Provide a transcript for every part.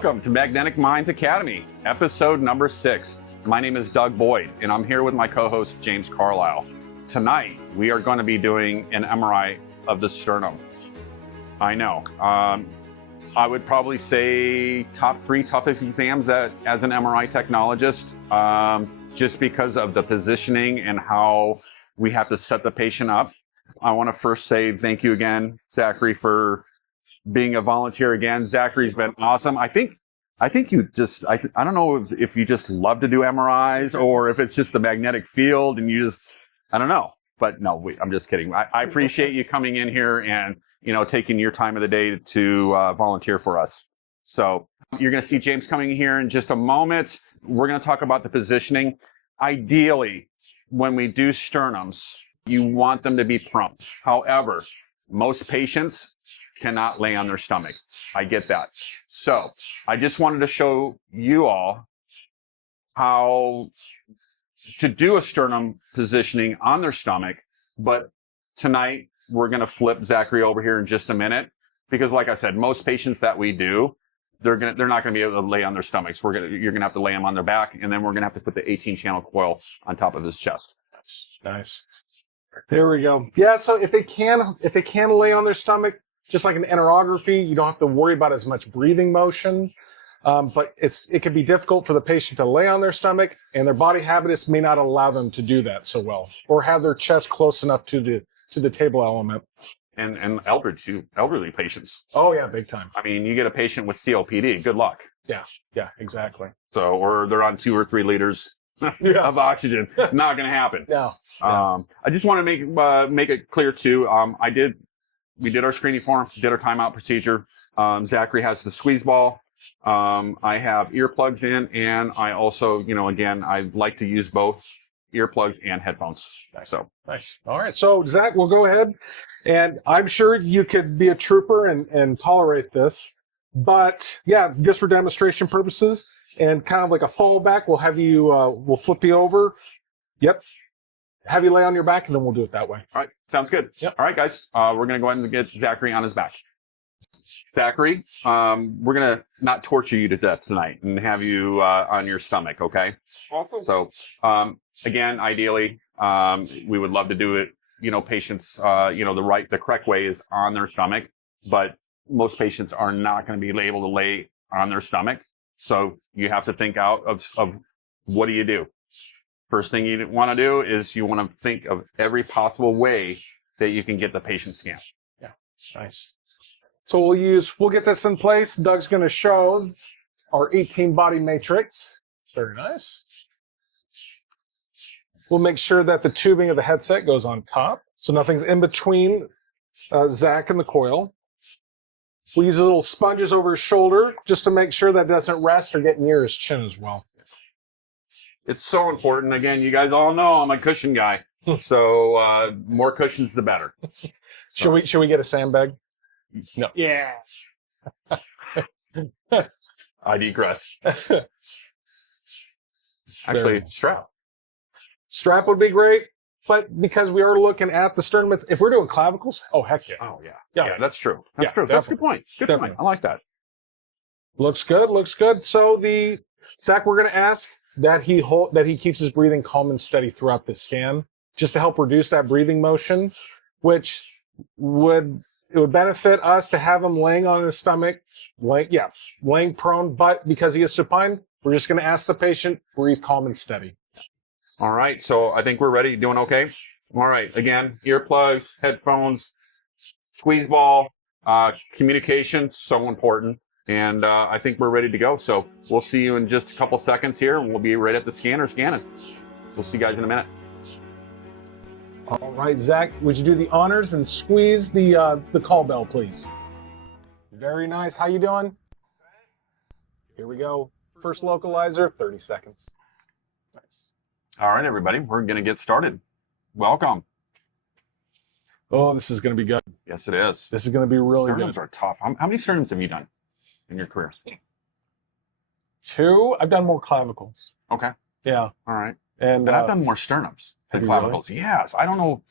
Welcome to Magnetic Minds Academy, episode number 6. My name is Doug Boyd, and I'm here with my co-host, James Carlisle. Tonight, we are going to be doing an MRI of the sternum. I know. I would probably say top 3 toughest exams as an MRI technologist, just because of the positioning and how we have to set the patient up. I want to first say thank you again, Zachary, for being a volunteer again. Zachary's been awesome. I think you just, I don't know if you just love to do MRIs or if it's just the magnetic field and you just, I don't know. But no, I'm just kidding. I appreciate you coming in here and, you know, taking your time of the day to volunteer for us. So you're going to see James coming in here in just a moment. We're going to talk about the positioning. Ideally, when we do sternums, you want them to be prone. However, most patients cannot lay on their stomach. I get that. So I just wanted to show you all how to do a sternum positioning on their stomach. But tonight we're going to flip Zachary over here in just a minute, because like I said, most patients that we do, they're not going to be able to lay on their stomachs. You're going to have to lay them on their back, and then we're going to have to put the 18-channel coil on top of his chest. Nice. There we go. Yeah, so if they can lay on their stomach, just like an enterography, you don't have to worry about as much breathing motion. But it can be difficult for the patient to lay on their stomach, and their body habitus may not allow them to do that so well, or have their chest close enough to the table element. And elderly patients. Oh yeah, big time. I mean, you get a patient with COPD, good luck. Yeah, exactly. So, or they're on 2 or 3 liters of oxygen. Not going to happen. No. I just want to make it clear too. We did our screening form, did our timeout procedure. Zachary has the squeeze ball. I have earplugs in, and I also, again, I like to use both earplugs and headphones. So nice. All right. So Zach, we'll go ahead, and I'm sure you could be a trooper and tolerate this, but yeah, just for demonstration purposes and kind of like a fallback, we'll have you, we'll flip you over. Yep. Have you lay on your back, and then we'll do it that way. All right. Sounds good. Yep. All right, guys. We're going to go ahead and get Zachary on his back. Zachary, we're going to not torture you to death tonight and have you on your stomach, okay? Awesome. So, again, ideally, we would love to do it, patients, the correct way is on their stomach, but most patients are not going to be able to lay on their stomach. So you have to think out of what do you do? First thing you want to do is you want to think of every possible way that you can get the patient scanned. Yeah, nice. So we'll get this in place. Doug's going to show our 18 body matrix. Very nice. We'll make sure that the tubing of the headset goes on top, so nothing's in between Zach and the coil. We'll use little sponges over his shoulder just to make sure that it doesn't rest or get near his chin as well. It's so important. Again, you guys all know I'm a cushion guy, so more cushions the better. So. Should we get a sandbag? No. Yeah. I digress. Actually, strap. Strap would be great, but because we are looking at the sternum, if we're doing clavicles, oh heck yeah. Oh yeah. Yeah, that's true. That's true. Definitely. That's a good point. Good point. I like that. Looks good. Looks good. So Zach, we're going to ask that he keeps his breathing calm and steady throughout the scan, just to help reduce that breathing motion, which would benefit us to have him laying on his stomach, laying prone, but because he is supine, we're just going to ask the patient, breathe calm and steady. All right. So I think we're ready. Doing okay? All right. Again, earplugs, headphones, squeeze ball, communication, so important. And I think we're ready to go. So we'll see you in just a couple seconds here, and we'll be right at the scanner scanning. We'll see you guys in a minute. All right, Zach, would you do the honors and squeeze the call bell, please? Very nice. How you doing? Here we go. First localizer, 30 seconds. Nice. All right, everybody, we're going to get started. Welcome. Oh, this is going to be good. Yes, it is. This is going to be really good. Sternums are tough. How many sternums have you done in your career? 2. I've done more clavicles. Okay. Yeah. All right. And I've done more sternums than clavicles. Really? Yes. I don't know.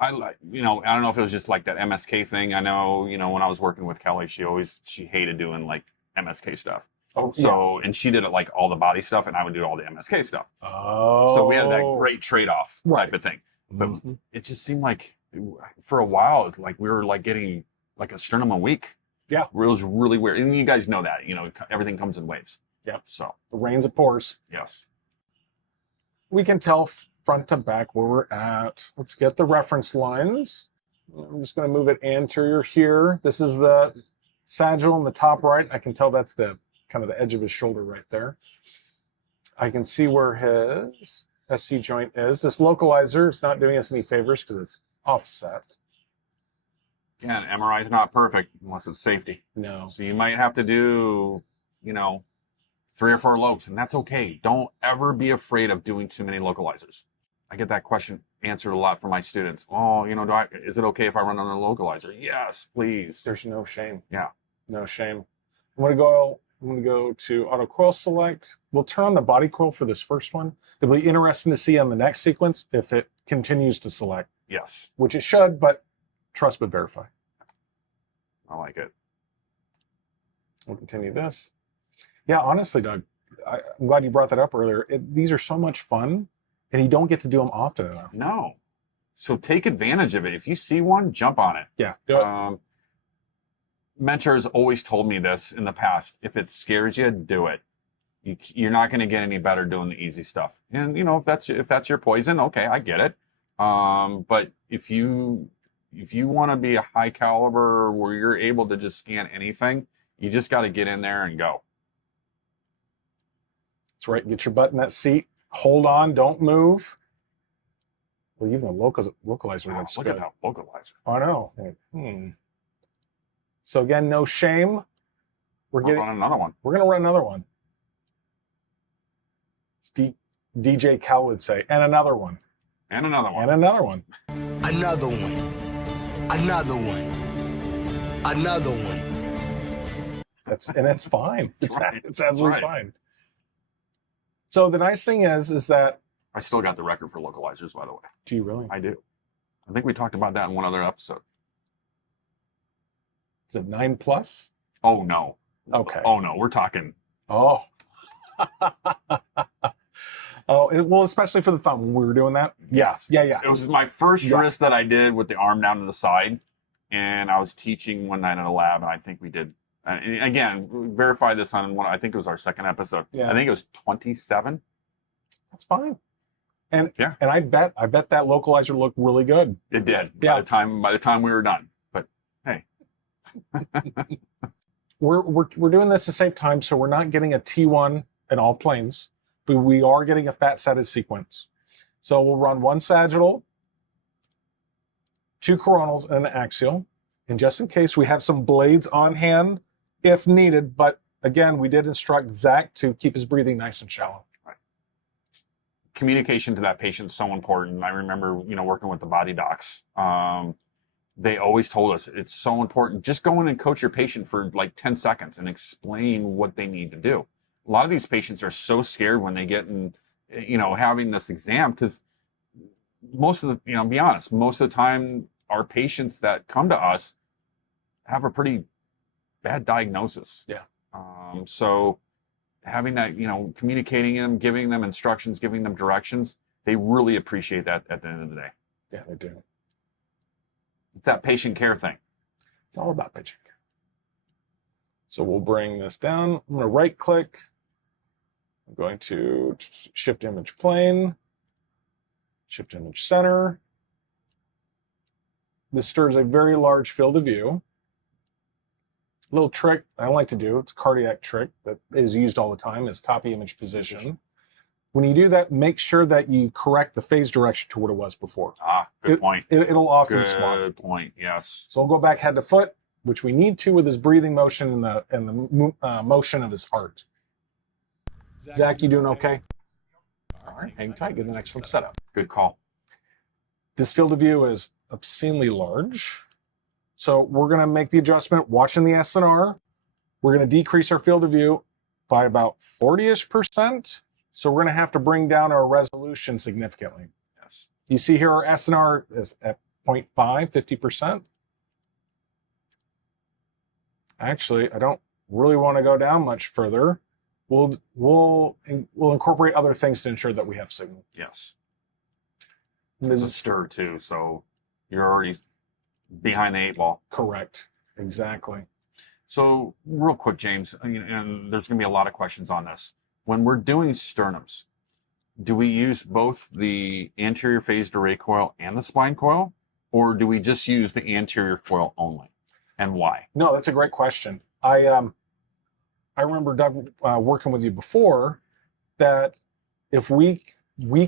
I don't know if it was just like that MSK thing. I know, when I was working with Kelly, she hated doing like MSK stuff. Oh, So, and she did it like all the body stuff, and I would do all the MSK stuff. Oh. So we had that great trade-off type of thing. But it just seemed like for a while, it's like we were like getting like a sternum a week. Yeah. It was really weird. And you guys know that, everything comes in waves. Yeah. So the rains of pores. yes. We can tell front to back where we're at. Let's get the reference lines. I'm just going to move it anterior here. This is the sagittal in the top right. I can tell that's the kind of the edge of his shoulder right there. I can see where his SC joint is. This localizer is not doing us any favors because it's offset. Again, MRI is not perfect unless it's safety. No. So you might have to do, 3 or 4 lokes, and that's okay. Don't ever be afraid of doing too many localizers. I get that question answered a lot from my students. Oh, is it okay if I run on a localizer? Yes, please. There's no shame. Yeah. No shame. I'm going to go to auto coil select. We'll turn on the body coil for this first one. It'll be interesting to see on the next sequence if it continues to select. Yes. Which it should, but trust but verify. I like it. We'll continue this. Yeah, honestly, Doug, I'm glad you brought that up earlier. These are so much fun, and you don't get to do them often enough. No. So take advantage of it. If you see one, jump on it. Yeah, do it. Mentors always told me this in the past. If it scares you, do it. You're not going to get any better doing the easy stuff. And if that's your poison, okay, I get it. But if you want to be a high caliber where you're able to just scan anything, you just got to get in there and go. That's right. Get your butt in that seat. Hold on. Don't move. Well, even the localizer looks Look good. at that localizer. I know. So again, no shame. We'll run another one. We're going to run another one. It's DJ Cal would say, and another one. And another one. And another one. Another one. Another one. Another one. That's fine. It's right. It's absolutely fine. So the nice thing is that I still got the record for localizers, by the way. do you really? I do. I think we talked about that in one other episode. Is it 9+? Oh no. Okay. Oh no, we're talking. Oh. Well, especially for the thumb when we were doing that. Yes. Yeah. It was my first wrist that I did with the arm down to the side, and I was teaching one night in a lab, and I think we did. And again, verify this on one. I think it was our second episode. Yeah. I think it was 27. That's fine. And yeah. And I bet that localizer looked really good. It did. Yeah. By the time we were done. But hey. we're doing this to save time, so we're not getting a T1 in all planes, but we are getting a fat-setted sequence. So we'll run one sagittal, 2 coronals, and an axial. And just in case, we have some blades on hand if needed, but again, we did instruct Zach to keep his breathing nice and shallow. Right. Communication to that patient is so important. I remember, working with the body docs. They always told us it's so important. Just go in and coach your patient for like 10 seconds and explain what they need to do. A lot of these patients are so scared when they get in, having this exam, because most of the, be honest, most of the time our patients that come to us have a pretty bad diagnosis. Yeah. So having that, communicating them, giving them instructions, giving them directions, they really appreciate that at the end of the day. Yeah, they do. It's that patient care thing. It's all about patient care. So we'll bring this down. I'm going to right click. I'm going to shift image plane, shift image center. This stirs a very large field of view. A little trick I like to do, it's a cardiac trick that is used all the time, is copy image position. When you do that, make sure that you correct the phase direction to what it was before. Good point. It'll often swap. Good point, yes. So we'll go back head to foot, which we need to with his breathing motion and the motion of his heart. Zach, you doing okay? All right, hang tight, get the next one set up. Good call. This field of view is obscenely large. So we're going to make the adjustment watching the SNR. We're going to decrease our field of view by about 40-ish%. So we're going to have to bring down our resolution significantly. Yes. You see here our SNR is at 0.5, 50%. Actually, I don't really want to go down much further, we'll incorporate other things to ensure that we have signal. Yes. And There's this a is stir too, so you're already behind the 8 ball. correct. Exactly. So real quick, James, and there's going to be a lot of questions on this. When we're doing sternums, do we use both the anterior phased array coil and the spine coil, or do we just use the anterior coil only, and why? No, that's a great question. I remember, Doug, working with you before, that if we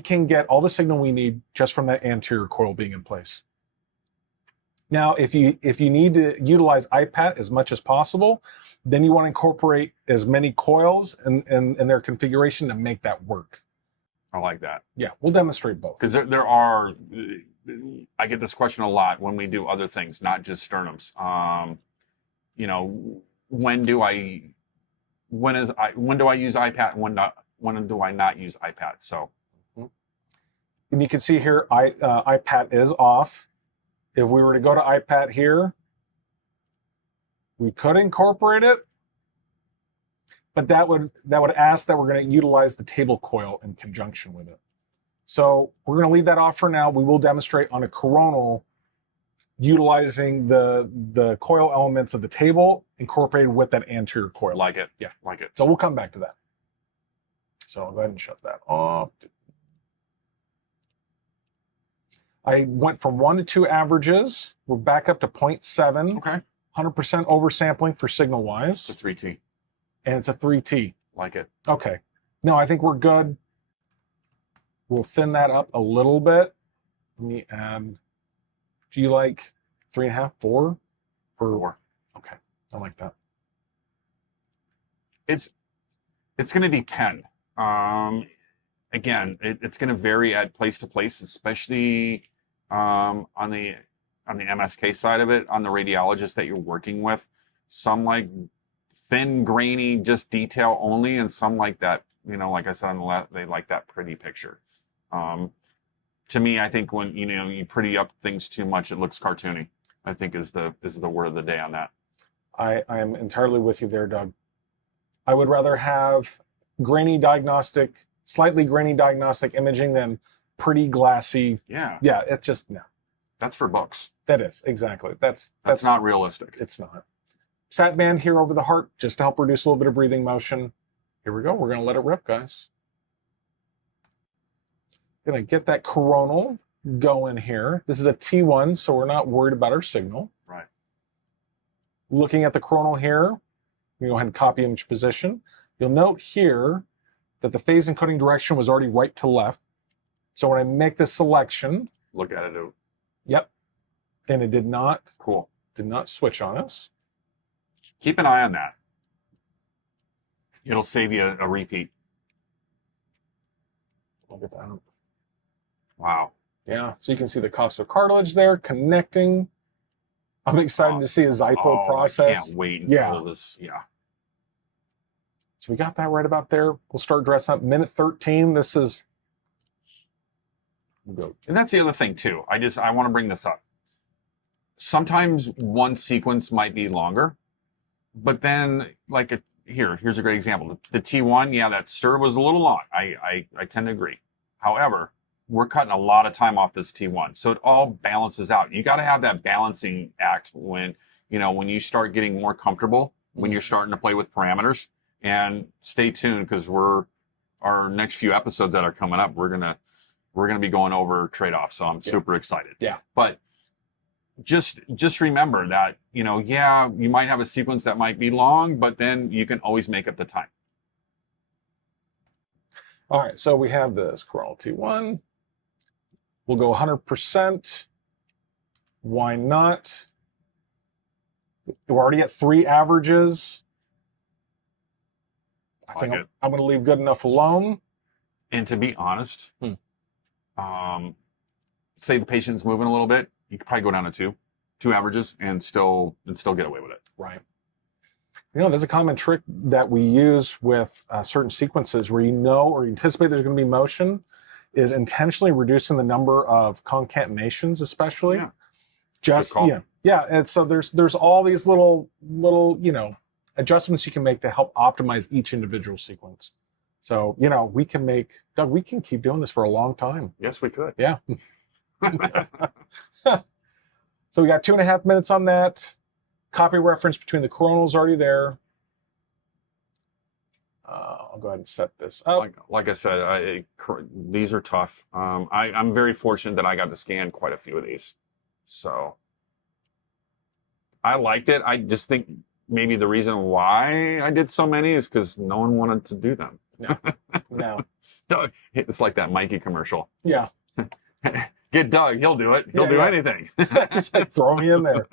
can get all the signal we need just from that anterior coil being in place. Now, if you need to utilize IPAT as much as possible, then you want to incorporate as many coils in their configuration to make that work. I like that. Yeah, we'll demonstrate both. Because there are, I get this question a lot when we do other things, not just sternums. You know, when do I use IPAT and when do I not use IPAT? So, and you can see here, IPAT is off. If we were to go to IPAT here, we could incorporate it, but that would ask that we're going to utilize the table coil in conjunction with it. So we're going to leave that off for now. We will demonstrate on a coronal utilizing the coil elements of the table incorporated with that anterior coil. like it. Yeah. Like it. So we'll come back to that. So I'll go ahead and shut that off. I went from 1 to 2 averages. We're back up to 0.7. Okay. 100% oversampling for signal-wise. It's a 3T. And it's a 3T. Like it. Okay. No, I think we're good. We'll thin that up a little bit. Let me add, do you like 3.5, 4? Or 4. Okay, I like that. It's going to be 10. Again, it's going to vary at place to place, especially on the MSK side of it, on the radiologist that you're working with. Some like thin, grainy, just detail only, and some like that, you know, like I said on the left, they like that pretty picture. To me, I think when you pretty up things too much, it looks cartoony. I think is the word of the day on that. I am entirely with you there, Doug. I would rather have slightly grainy diagnostic imaging than pretty glassy. Yeah. Yeah, it's just, no. That's for books. That is, exactly. That's not realistic. It's not. Sat band here over the heart, just to help reduce a little bit of breathing motion. Here we go. We're going to let it rip, guys. Going to get that coronal going here. This is a T1, so we're not worried about our signal. Right. Looking at the coronal here, we go ahead and copy image position. You'll note here that the phase encoding direction was already right to left. So when I make this selection, Look at it. yep, and it did not switch on us. Keep an eye on that. It'll save you a repeat. Look at that. Wow. Yeah, so you can see the costal cartilage there connecting. I'm excited to see a xiphoid process. I can't wait until this. Yeah. So we got that right about there. We'll start dressing up. Minute 13. This is. And that's the other thing too. I want to bring this up. Sometimes one sequence might be longer, but then like here's a great example. The T1, yeah, that stir was a little long. I tend to agree. However, we're cutting a lot of time off this T1. So it all balances out. You got to have that balancing act when you start getting more comfortable, when you're starting to play with parameters. And stay tuned, because our next few episodes that are coming up, we're gonna be going over trade-offs. So I'm super excited. Yeah. But just remember that, you might have a sequence that might be long, but then you can always make up the time. All right, so we have this coronal T1. We'll go 100%. Why not? We're already at 3 averages. I think I'm going to leave good enough alone. And to be honest, say the patient's moving a little bit, you could probably go down to 2 averages and still get away with it. Right. There's a common trick that we use with certain sequences where or you anticipate there's going to be motion, is intentionally reducing the number of concatenations, especially. Yeah. And so there's all these little adjustments you can make to help optimize each individual sequence. So, you know, we can keep doing this for a long time. Yes, we could. Yeah. So we got 2.5 minutes on that. Copy reference between the coronals already there. I'll go ahead and set this up. Like I said, these are tough. I'm very fortunate that I got to scan quite a few of these. So I liked it. I just think maybe the reason why I did so many is because no one wanted to do them. No. Doug, it's like that Mikey commercial. Yeah. Get Doug, he'll do it. He'll do anything. Just like throw me in there.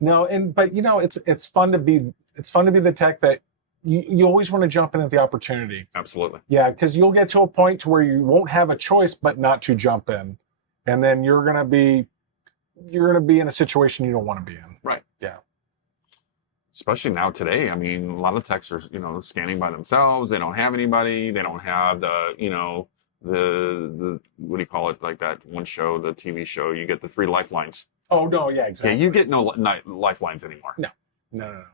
No, but you know, it's fun to be the tech that you always want to jump in at the opportunity. Absolutely. Yeah, because you'll get to a point to where you won't have a choice but not to jump in, and then you're gonna be in a situation you don't want to be in. Right. Yeah. Especially now today. I mean, a lot of techs are, scanning by themselves. They don't have anybody. They don't have the what do you call it? Like that one show, the TV show, you get the 3 lifelines. Oh no, yeah, exactly. Yeah, you get no lifelines anymore. No.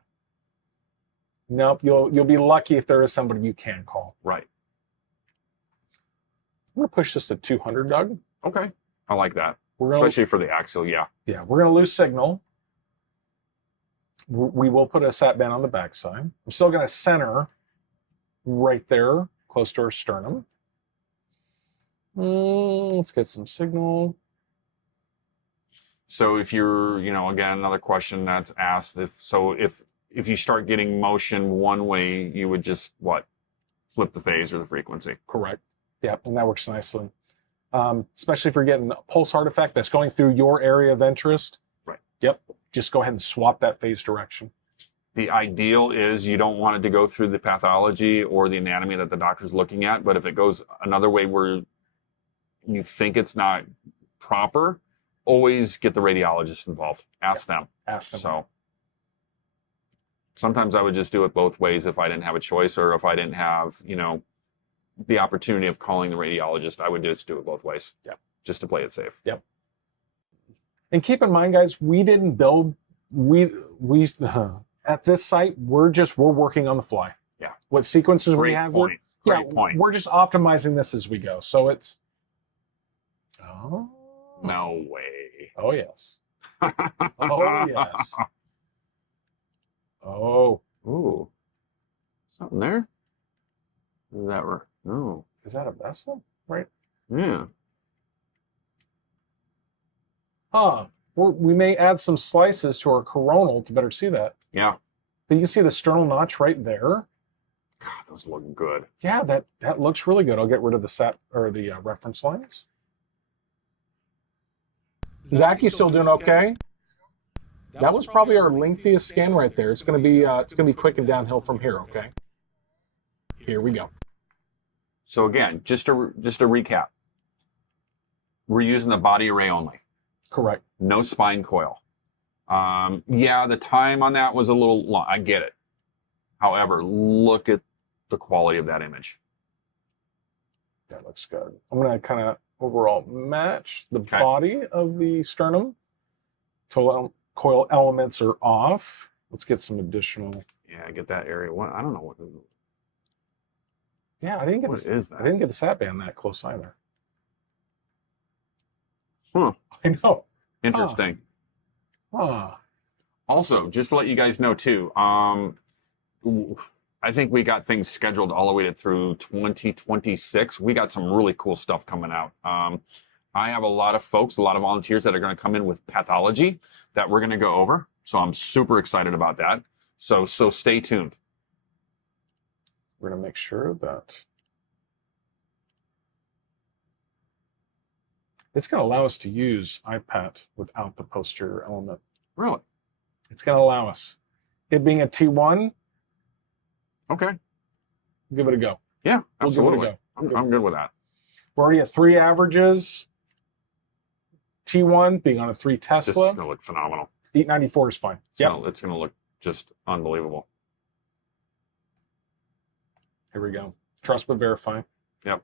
Nope. You'll be lucky if there is somebody you can call. Right. I'm gonna push this to 200, Doug. Okay. I like that. We're gonna, especially for the axial. Yeah. Yeah, we're gonna lose signal. We will put a sat band on the backside. I'm still gonna center right there, close to our sternum. Let's get some signal. So if you're, again, another question that's asked, if you start getting motion one way, you would just flip the phase or the frequency. Correct. Yep, and that works nicely. Especially if you're getting a pulse artifact that's going through your area of interest. Right. Yep. Just go ahead and swap that phase direction. The ideal is you don't want it to go through the pathology or the anatomy that the doctor's looking at, but if it goes another way where you think it's not proper, always get the radiologist involved. Ask them. Ask them. So sometimes I would just do it both ways if I didn't have a choice, or if I didn't have, the opportunity of calling the radiologist, I would just do it both ways. Yep. Just to play it safe. Yep. And keep in mind, guys, we didn't build, at this site, we're working on the fly. Yeah. What sequences Great we have, point. Great point. We're just optimizing this as we go. So it's, oh. No way. Oh, yes. Oh, yes. Oh. Ooh. Something there? Is that right? No. Is that a vessel? Right? Yeah. Huh. We may add some slices to our coronal to better see that. Yeah. But you can see the sternal notch right there. God, those look good. Yeah, that looks really good. I'll get rid of the reference lines. Zach, still doing okay? That was probably our lengthiest scan right there. It's gonna be quick and downhill from here. Okay. Here we go. So again, just to recap, we're using the body array only. Correct. No spine coil. Yeah, the time on that was a little long. I get it. However, look at the quality of that image. That looks good. I'm gonna kind of overall match the body of the sternum. Coil elements are off. Let's get some additional. Yeah, get that area. What? I don't know what. Yeah, I didn't get I didn't get the sat band that close either. Huh. I know. Interesting. Huh. Also, just to let you guys know too, I think we got things scheduled all the way through 2026. We got some really cool stuff coming out. I have a lot of volunteers that are going to come in with pathology that we're going to go over. So I'm super excited about that. So stay tuned. We're going to make sure that it's going to allow us to use IPAT without the posterior element. Really? It's going to allow us. It being a T1. Okay. Give it a go. Yeah, absolutely. We'll give it a go. I'm good with that. We're already at 3 averages. T1 being on a 3 Tesla. This is going to look phenomenal. 894 is fine. Yeah, it's going to look just unbelievable. Here we go. Trust but verify. Yep.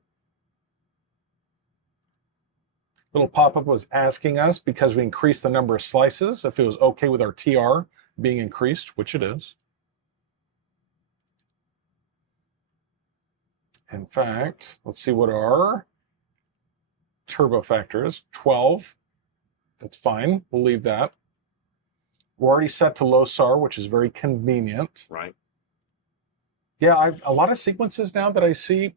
Little pop-up was asking us, because we increased the number of slices, if it was okay with our TR being increased, which it is. In fact, let's see what our turbo factor is. 12. That's fine. We'll leave that. We're already set to low SAR, which is very convenient. Right. Yeah, a lot of sequences now that I see,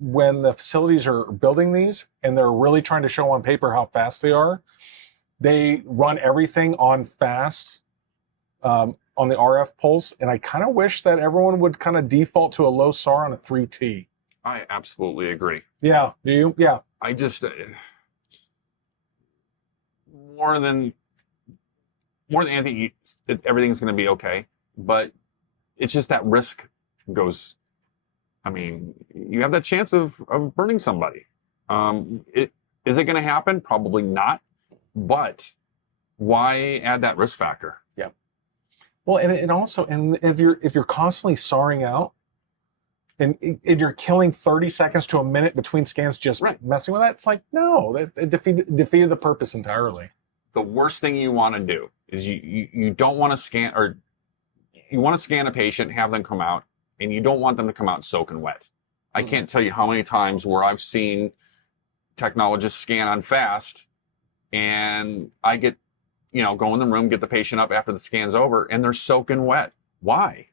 when the facilities are building these and they're really trying to show on paper how fast they are, they run everything on fast on the RF pulse. And I kind of wish that everyone would kind of default to a low SAR on a 3T. I absolutely agree. Yeah, do you? Yeah. I just more than anything, everything's going to be okay. But it's just that risk goes. I mean, you have that chance of burning somebody. Is it going to happen? Probably not. But why add that risk factor? Yeah. Well, and also, and if you're constantly SARing out, and you're killing 30 seconds to a minute between scans just messing with that, it's like, no, it defeated the purpose entirely. The worst thing you want to do is you don't want to scan, or you want to scan a patient, have them come out, and you don't want them to come out soaking wet. I can't tell you how many times where I've seen technologists scan on fast, and I get, go in the room, get the patient up after the scan's over, and they're soaking wet. Why?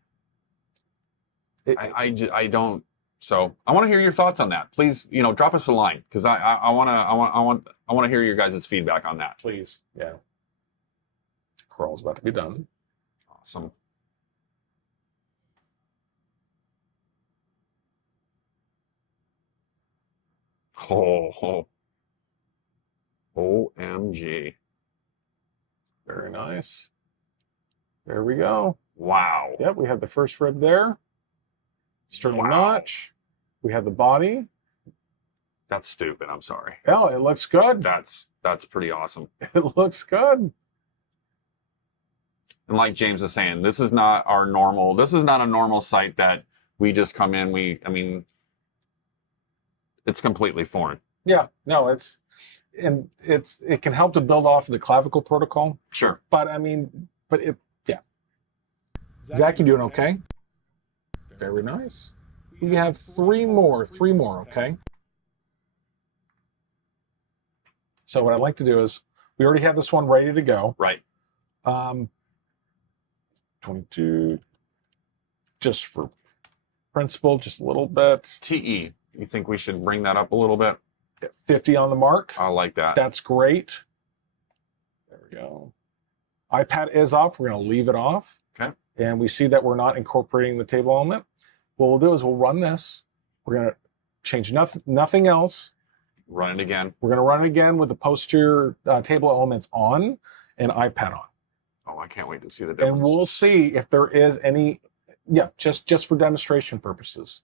I don't. So I want to hear your thoughts on that. Please, drop us a line, because I want to hear your guys' feedback on that. Please. Yeah. Crawl's about to be done. Awesome. Oh, OMG. Very nice. There we go. Wow. Yep, we have the first rib there. Sternum notch. We have the body. That's stupid. I'm sorry. Oh, it looks good. That's pretty awesome. It looks good. And like James was saying, this is not a normal site that we just come in. I mean, it's completely foreign. Yeah, no, it can help to build off of the clavicle protocol. Sure. But yeah. Zach, you doing okay? Very nice. We have three more, okay? So what I'd like to do is, we already have this one ready to go. Right. 22, just for principle, just a little bit. TE, you think we should bring that up a little bit? 50 on the mark. I like that. That's great. There we go. IPAT is off. We're going to leave it off. Okay. And we see that we're not incorporating the table element. What we'll do is we'll run this. We're going to change nothing else. Run it again. We're going to run it again with the posterior table elements on and IPAT on. Oh, I can't wait to see the difference. And we'll see if there is any, just for demonstration purposes.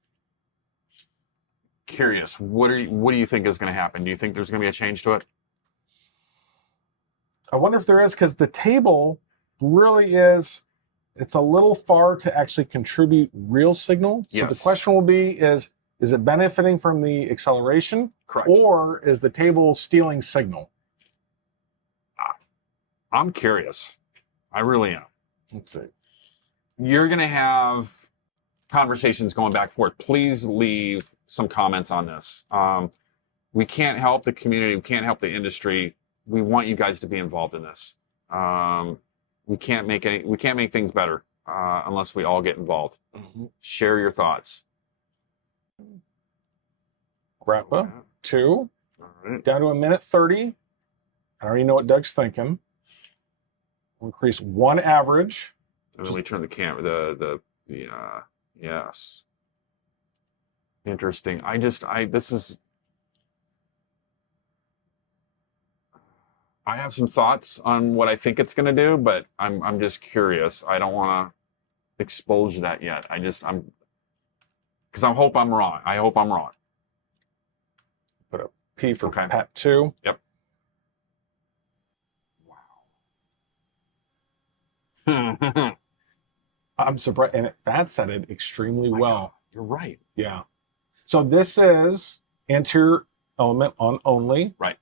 Curious, what do you think is going to happen? Do you think there's going to be a change to it? I wonder if there is, because the table really is, it's a little far to actually contribute real signal. Yes. So the question will be, is it benefiting from the acceleration? Correct. Or is the table stealing signal? I'm curious. I really am. Let's see. You're going to have conversations going back and forth. Please leave some comments on this. We can't help the community. We can't help the industry. We want you guys to be involved in this. We can't make things better unless we all get involved. Mm-hmm. Share your thoughts. Grappa, 2. All right. Down to 1:30. I already know what Doug's thinking. We'll increase 1 average. And then we turn the camera. Yes. Interesting. I have some thoughts on what I think it's going to do, but I'm just curious. I don't want to expose that yet. Because I hope I'm wrong. Put a P for Okay. PAT 2. Yep. Wow. I'm surprised, and it fat setted extremely well. You're right. Yeah. So this is anterior element on only. Right.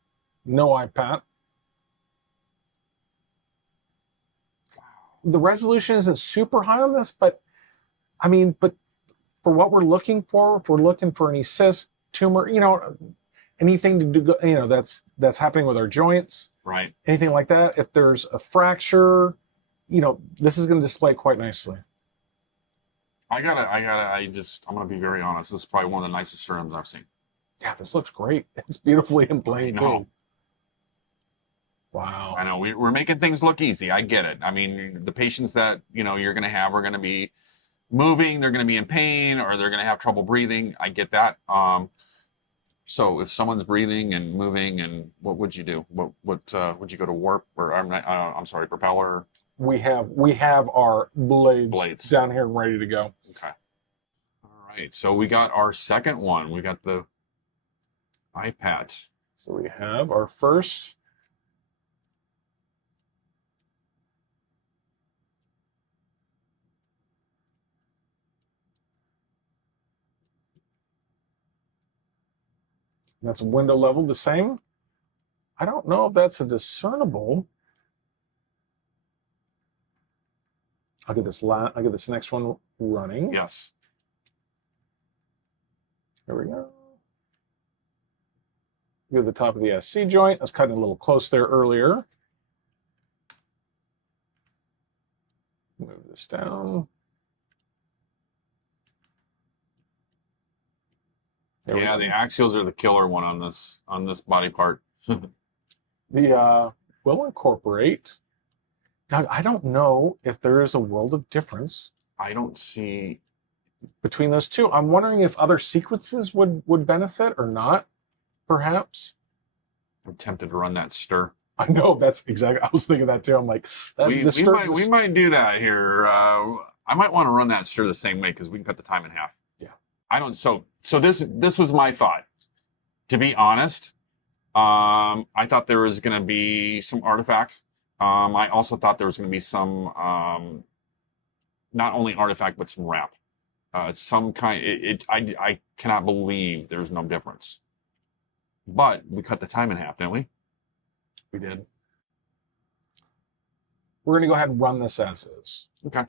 No IPAT. the resolution isn't super high on this, but I mean, but for what we're looking for, if we're looking for any cyst, tumor, anything to do, that's happening with our joints, Right. anything like that. If there's a fracture, this is going to display quite nicely. I'm gonna be very honest. This is probably one of the nicest sternums I've seen. Yeah, this looks great. It's beautifully in plane too. Wow. I know we're making things look easy. I get it. I mean, the patients that you're gonna have are gonna be moving. They're gonna be in pain, or they're gonna have trouble breathing. I get that. So if someone's breathing and moving, and what would you do? What would you go to warp, or I'm sorry, propeller? We have our blades down here and ready to go. Okay. All right. So we got our second one. We got the IPAT. So we have our first. That's window level the same. I don't know if that's a discernible. I'll get this next one running. Yes. Here we go. Go to the top of the SC joint. I was cutting a little close there earlier. Move this down. Yeah, the axials are the killer one on this body part. We'll incorporate. Now, I don't know if there is a world of difference. I don't see between those two. I'm wondering if other sequences would benefit or not, perhaps. I'm tempted to run that stir. I know, that's exactly, I was thinking that too. I'm like, we might do that here. I might want to run that stir the same way because we can cut the time in half. Yeah. So this was my thought. To be honest, I thought there was going to be some artifact. I also thought there was going to be some, not only artifact, but some wrap. Some kind, I cannot believe there's no difference. But we cut the time in half, didn't we? We did. We're going to go ahead and run this as is. Okay.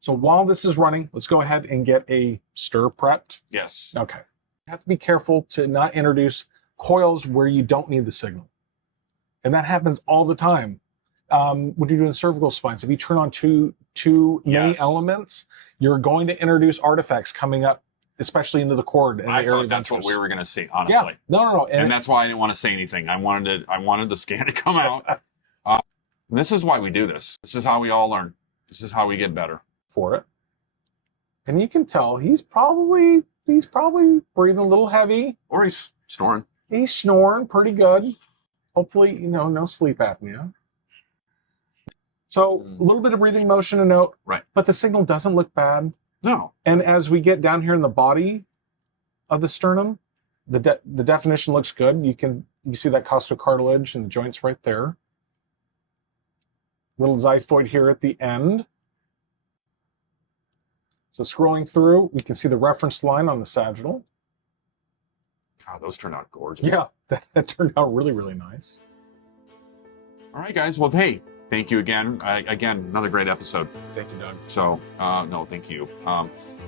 So while this is running, let's go ahead and get a stir prepped. Yes. Okay. You have to be careful to not introduce coils where you don't need the signal. And that happens all the time. When you're doing cervical spines, if you turn on two main elements, you're going to introduce artifacts coming up, especially into the cord. And I thought that's what we were going to see, honestly. Yeah. No. And that's why I didn't want to say anything. I wanted the scan to come out. This is why we do this. This is how we all learn. This is how we get better. For it. And you can tell he's probably breathing a little heavy. Or he's snoring. He's snoring pretty good. Hopefully, no sleep apnea. So a little bit of breathing motion to note. Right. But the signal doesn't look bad. No. And as we get down here in the body of the sternum, the definition looks good. You see that costocartilage and the joints right there. Little xiphoid here at the end. So scrolling through, we can see the reference line on the sagittal. God, those turned out gorgeous. Yeah, that turned out really, really nice. All right, guys. Well, hey, thank you again. Again, another great episode. Thank you, Doug. So, no, thank you.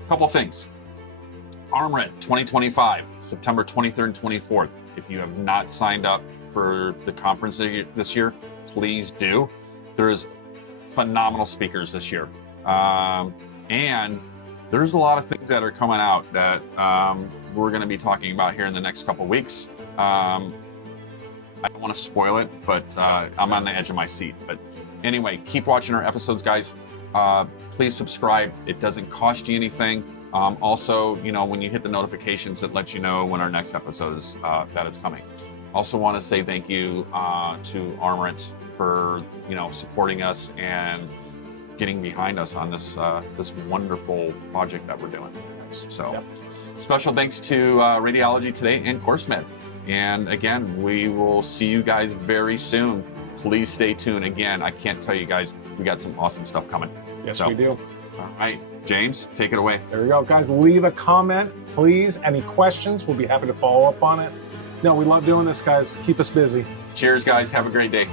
Couple things. ARMRET 2025, September 23rd and 24th. If you have not signed up for the conference this year, please do. There's phenomenal speakers this year. And there's a lot of things that are coming out that we're going to be talking about here in the next couple weeks. I don't want to spoil it, but I'm on the edge of my seat. But anyway, keep watching our episodes, guys. Please subscribe. It doesn't cost you anything. Also, when you hit the notifications, it lets you know when our next episode is coming. Also want to say thank you to ARMRET for supporting us and getting behind us on this wonderful project that we're doing. So, yep. Special thanks to Radiology Today and CourseMed. And again, we will see you guys very soon. Please stay tuned. Again, I can't tell you guys, we got some awesome stuff coming. Yes, we do. All right, James, take it away. There we go. Guys, leave a comment, please. Any questions, we'll be happy to follow up on it. No, we love doing this, guys. Keep us busy. Cheers, guys. Have a great day.